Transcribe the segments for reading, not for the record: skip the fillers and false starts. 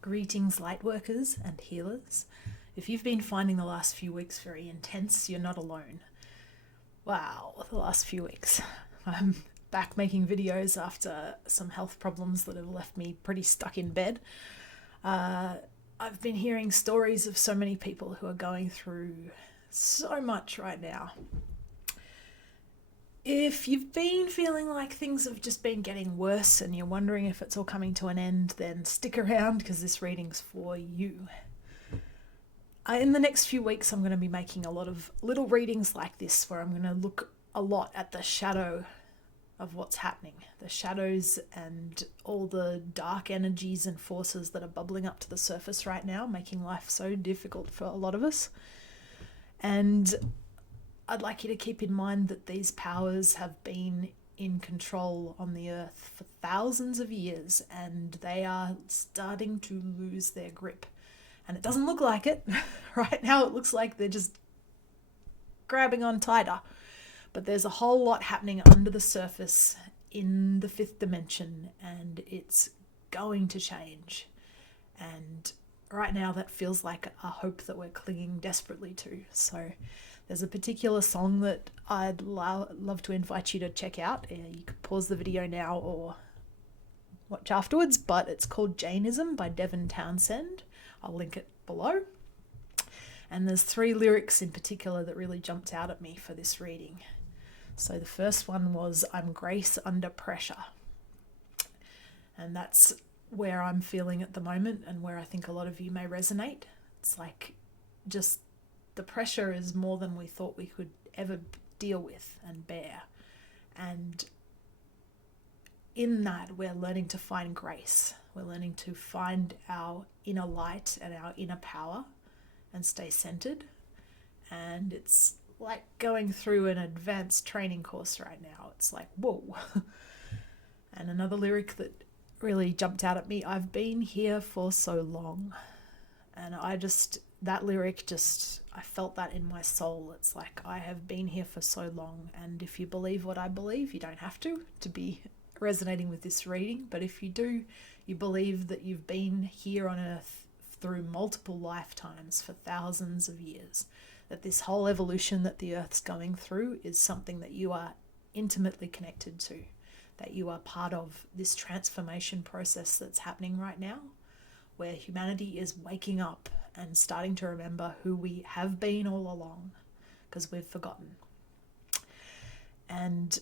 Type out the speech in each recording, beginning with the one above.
Greetings, lightworkers and healers. If you've been finding the last few weeks very intense, you're not alone. Wow, the last few weeks. I'm back making videos after some health problems that have left me pretty stuck in bed. I've been hearing stories of so many people who are going through so much right now. If you've been feeling like things have just been getting worse and you're wondering if it's all coming to an end, then stick around because this reading's for you. In the next few weeks, I'm going to be making a lot of little readings like this where I'm going to look a lot at the shadow of what's happening, the shadows and all the dark energies and forces that are bubbling up to the surface right now, making life so difficult for a lot of us. And I'd like you to keep in mind that these powers have been in control on the earth for thousands of years, and they are starting to lose their grip. And it doesn't look like it. Right now it looks like they're just grabbing on tighter. But there's a whole lot happening under the surface in the fifth dimension, and it's going to change. And right now that feels like a hope that we're clinging desperately to. So there's a particular song that I'd love to invite you to check out. You can pause the video now or watch afterwards, but it's called Jainism by Devin Townsend. I'll link it below. And there's 3 lyrics in particular that really jumped out at me for this reading. So the first one was, "I'm grace under pressure." And that's where I'm feeling at the moment and where I think a lot of you may resonate. It's like just the pressure is more than we thought we could ever deal with and bear. And in that, we're learning to find grace. We're learning to find our inner light and our inner power and stay centered. And it's like going through an advanced training course right now. It's like, whoa. And another lyric that really jumped out at me, "I've been here for so long." And that lyric I felt that in my soul. It's like, I have been here for so long. And if you believe what I believe, you don't have to be resonating with this reading. But if you do, you believe that you've been here on earth through multiple lifetimes for thousands of years, that this whole evolution that the earth's going through is something that you are intimately connected to, that you are part of this transformation process that's happening right now, where humanity is waking up and starting to remember who we have been all along, because we've forgotten. And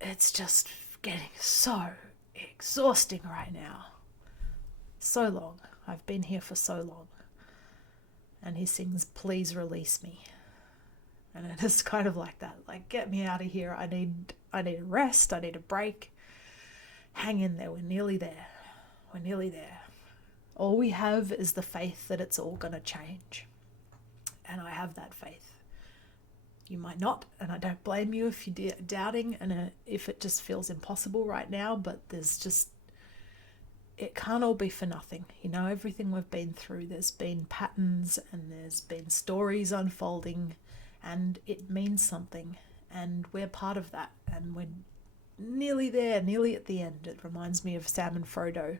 it's just getting so exhausting right now. So long. I've been here for so long. And he sings, "Please release me." And it is kind of like that. Like, get me out of here. I need a rest. I need a break. Hang in there. We're nearly there. We're nearly there. All we have is the faith that it's all going to change. And I have that faith. You might not, and I don't blame you if you're doubting and if it just feels impossible right now, but it can't all be for nothing. Everything we've been through, there's been patterns and there's been stories unfolding, and it means something, and we're part of that, and we're nearly there, nearly at the end. It reminds me of Sam and Frodo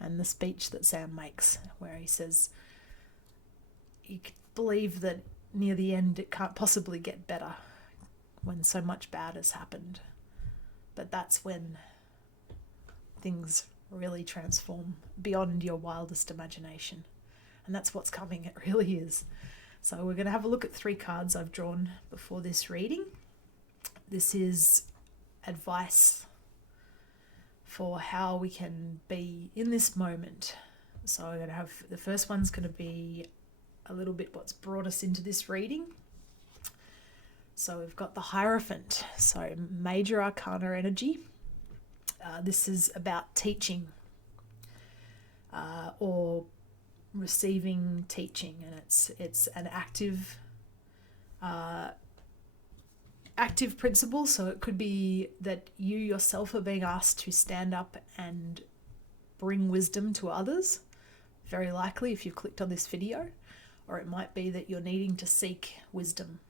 and the speech that Sam makes, where he says, you can believe that near the end it can't possibly get better when so much bad has happened. But that's when things really transform beyond your wildest imagination. And that's what's coming. It really is. So we're going to have a look at 3 cards I've drawn before this reading. This is advice for how we can be in this moment. So we're going to have, the first one's going to be a little bit what's brought us into this reading. So we've got the Hierophant, so major arcana energy. This is about teaching or receiving teaching, and it's an active principle. So it could be that you yourself are being asked to stand up and bring wisdom to others, very likely if you've clicked on this video, or it might be that you're needing to seek wisdom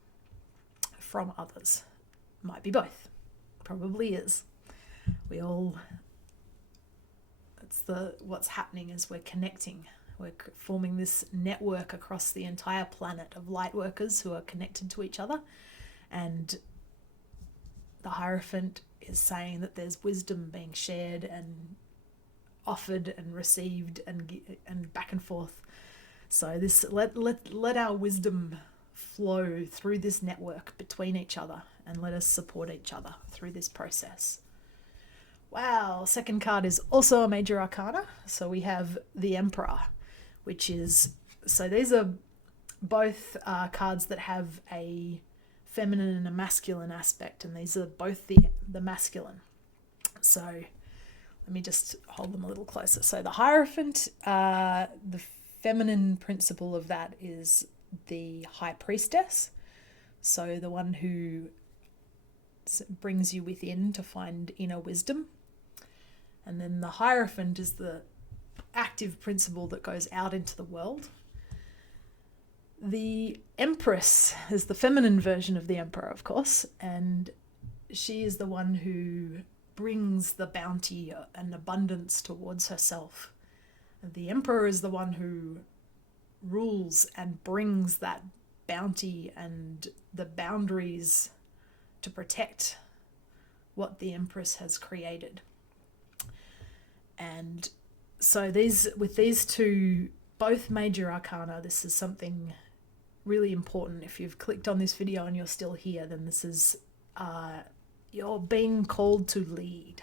from others. Might be both. Probably is. what's happening is we're connecting. We're forming this network across the entire planet of light workers who are connected to each other. And the Hierophant is saying that there's wisdom being shared and offered and received and back and forth. So this let our wisdom flow through this network between each other, and let us support each other through this process. Wow, second card is also a major arcana. So we have the Emperor, which is, so these are both cards that have a feminine and a masculine aspect, and these are both the masculine. So let me just hold them a little closer. So the Hierophant, the feminine principle of that is the High Priestess. So the one who brings you within to find inner wisdom. And then the Hierophant is the active principle that goes out into the world. The Empress is the feminine version of the Emperor, of course, and she is the one who brings the bounty and abundance towards herself. The Emperor is the one who rules and brings that bounty and the boundaries to protect what the Empress has created. And so with these two, both major arcana, this is something really important. If you've clicked on this video and you're still here, then this is, you're being called to lead.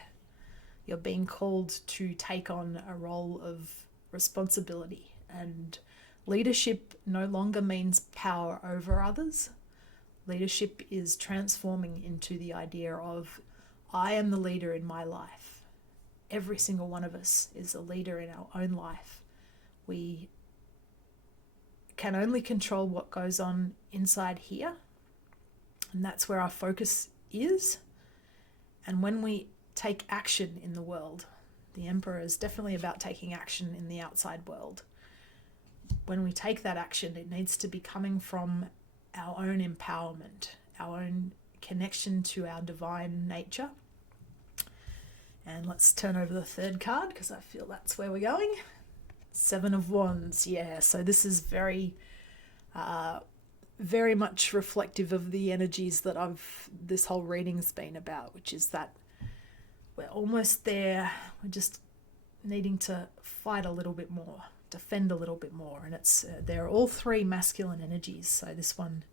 You're being called to take on a role of responsibility. And leadership no longer means power over others. Leadership is transforming into the idea of, I am the leader in my life. Every single one of us is a leader in our own life. We can only control what goes on inside here, and that's where our focus is. And when we take action in the world, the Emperor is definitely about taking action in the outside world. When we take that action, it needs to be coming from our own empowerment, our own connection to our divine nature. And let's turn over the third card, because I feel that's where we're going. Seven of Wands, yeah. So this is very much reflective of the energies that this whole reading's been about, which is that we're almost there. We're just needing to fight a little bit more, defend a little bit more. And they're all three masculine energies. So this one,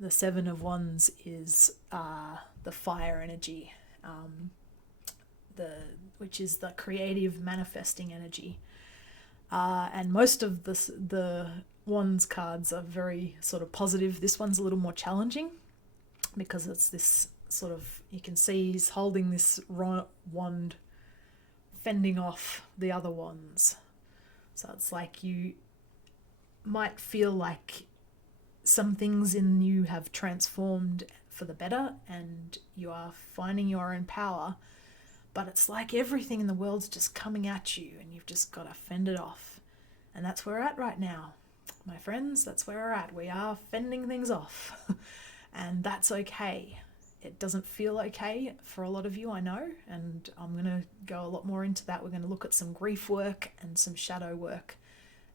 the Seven of Wands, is the fire energy, which is the creative manifesting energy. And most of the Wands cards are very sort of positive. This one's a little more challenging because it's this sort of, you can see he's holding this wand fending off the other wands. So it's like you might feel like some things in you have transformed for the better and you are finding your own power, but it's like everything in the world's just coming at you and you've just got to fend it off. And that's where we're at right now, my friends. That's where we're at. We are fending things off and that's okay. It doesn't feel okay for a lot of you, I know, and I'm going to go a lot more into that. We're going to look at some grief work and some shadow work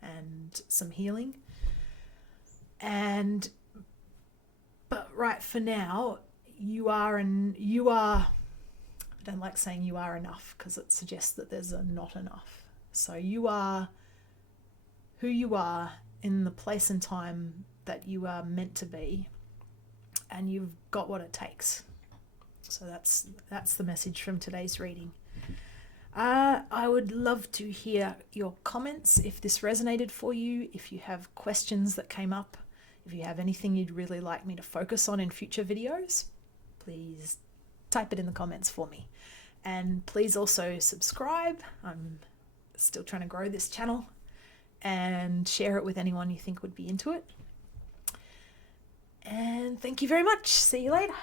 and some healing. But right for now, I don't like saying you are enough because it suggests that there's a not enough. So you are who you are in the place and time that you are meant to be, and you've got what it takes. So that's the message from today's reading. I would love to hear your comments if this resonated for you, if you have questions that came up, if you have anything you'd really like me to focus on in future videos, please type it in the comments for me. And please also subscribe. I'm still trying to grow this channel, and share it with anyone you think would be into it. And thank you very much. See you later.